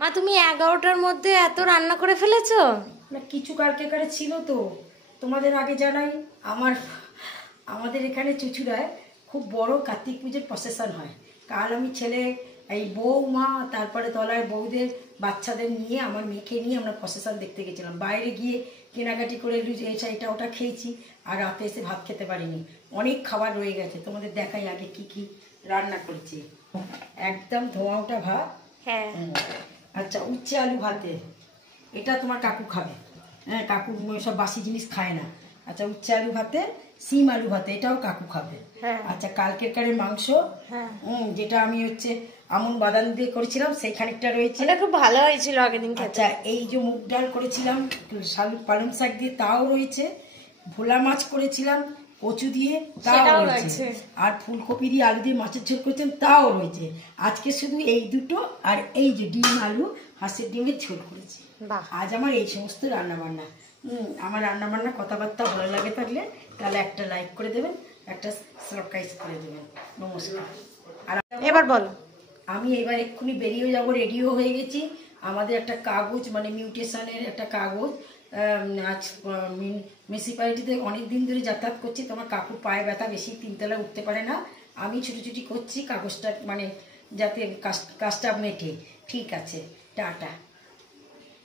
মা তুমি 11টার মধ্যে এত রান্না করে ফেলেছো? না কিছু কালকে ছিল তো, তোমাদের আগে জানাই। আমাদের এখানে চুচুড়ায় খুব বড় কার্তিক পুজোর প্রসেশন হয়। কাল আমি ছেলে, এই বউ, মা, তারপরে তলায় বউদের বাচ্চাদের নিয়ে, আমার মেয়েকে নিয়ে আমরা প্রসেশন দেখতে গেছিলাম। বাইরে গিয়ে কেনাকাটি করে এটা ওটা খেয়েছি, আর রাতে এসে ভাত খেতে পারিনি। অনেক খাবার রয়ে গেছে, তোমাদের দেখাই আগে কি কি রান্না করেছি। একদম ধোঁয়া ওঠা ভাত। হ্যাঁ। আচ্ছা, উচ্ছে আলু ভাতে, এটা তোমার কাকু খাবে। হ্যাঁ, কাকু সব বাসি জিনিস খায় না। আচ্ছা, উচ্ছে আলু ভাতে, সিম আলু ভাতে, এটাও কাকু খাবে। আচ্ছা, কালকের কারের মাংস, যেটা আমি আমন বাদাম দিয়ে করেছিলাম, সেই খানিকটা রয়েছে। এটা খুব ভালো হয়েছিল আগের দিন। আচ্ছা, এই যে মুগ ডাল করেছিলাম পালং শাক দিয়ে, তাও রয়েছে। ভোলা মাছ করেছিলাম কচু দিয়ে, তাও রয়েছে। আর ফুলকপি দিয়ে আলু দিয়ে মাছের ঝোল করেছিলাম, তাও রয়েছে। আজকে শুধু এই দুটো, আর এই যে ডিম আলু হাঁসের ডিমের ঝোল করেছি। আজ আমার এই সমস্ত রান্নাবান্না। আমার রান্নাবান্না কথাবার্তা ভালো লাগে থাকলে তাহলে একটা লাইক করে দেবেন, একটা সাবস্ক্রাইব করে দেবেন। নমস্কার। আর এবার বলো। আমি এবার এক্ষুনি বেরিয়ে যাব, রেডিও হয়ে গেছি। আমাদের একটা কাগজ, মানে মিউটেশনের একটা কাগজ, আজ মিউনিসিপ্যালিটিতে অনেক দিন ধরে যাতায়াত করছি। তোমার কাকুর পায়ে ব্যথা, বেশি 3 তলায় উঠতে পারে না। আমি ছুটি করছি কাগজটা, মানে যাতে কাজটা মেটে। ঠিক আছে, টাটা।